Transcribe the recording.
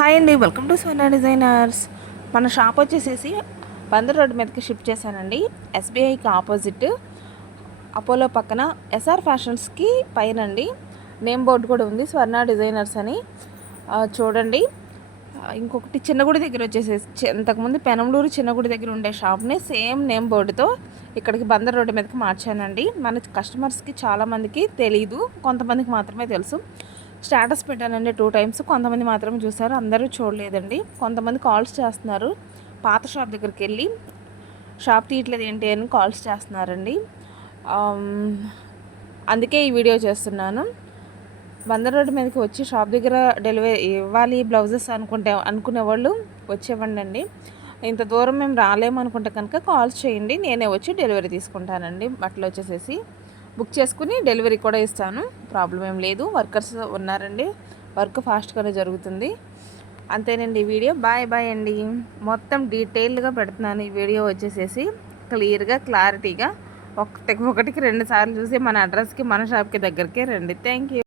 Hi అండి, welcome to Swarna designers. మన shop వచ్చేసేసి బందర్ రోడ్ మీదకి షిఫ్ట్ చేశానండి. ఎస్బీఐకి ఆపోజిట్ అపోలో పక్కన ఎస్ఆర్ ఫ్యాషన్స్కి పైన అండి. నేమ్ బోర్డు కూడా ఉంది, స్వర్ణ డిజైనర్స్ అని. చూడండి. ఇంకొకటి చిన్నగుడి దగ్గర వచ్చేసేసి ఇంతకుముందు పెనంలూరు చిన్నగుడి దగ్గర ఉండే షాప్ని సేమ్ నేమ్ బోర్డుతో ఇక్కడికి బందర్ రోడ్డు మీదకి మార్చానండి. మన కస్టమర్స్కి చాలామందికి తెలీదు, కొంతమందికి మాత్రమే తెలుసు. స్టేటస్ పెట్టానండి 2 టైమ్స్. కొంతమంది మాత్రమే చూసారు, అందరూ చూడలేదండి. కొంతమంది కాల్స్ చేస్తున్నారు, పాత షాప్ దగ్గరికి వెళ్ళి షాప్ తీయట్లేదు ఏంటి అని కాల్స్ చేస్తున్నారండి. అందుకే ఈ వీడియో చేస్తున్నాను. బందర్ రోడ్డు మీదకి వచ్చి షాప్ దగ్గర డెలివరీ ఇవ్వాలి బ్లౌజెస్ అనుకునే వాళ్ళు వచ్చేవ్వండి అండి. ఇంత దూరం మేము రాలేము అనుకుంటే కనుక కాల్స్ చేయండి, నేనే వచ్చి డెలివరీ తీసుకుంటానండి. బట్టలు వచ్చేసేసి బుక్ చేసుకుని డెలివరీ కూడా ఇస్తాను, ప్రాబ్లం ఏం లేదు. వర్కర్స్ ఉన్నారండి, వర్క్ ఫాస్ట్గానే జరుగుతుంది. అంతేనండి ఈ వీడియో. బాయ్ బాయ్ అండి. మొత్తం డీటెయిల్డ్గా పెడుతున్నాను ఈ వీడియో వచ్చేసేసి, క్లియర్గా క్లారిటీగా. ఒకటికి 2 సార్లు చూసి మన అడ్రస్కి మన షాప్కి దగ్గరికి రండి. Thank you.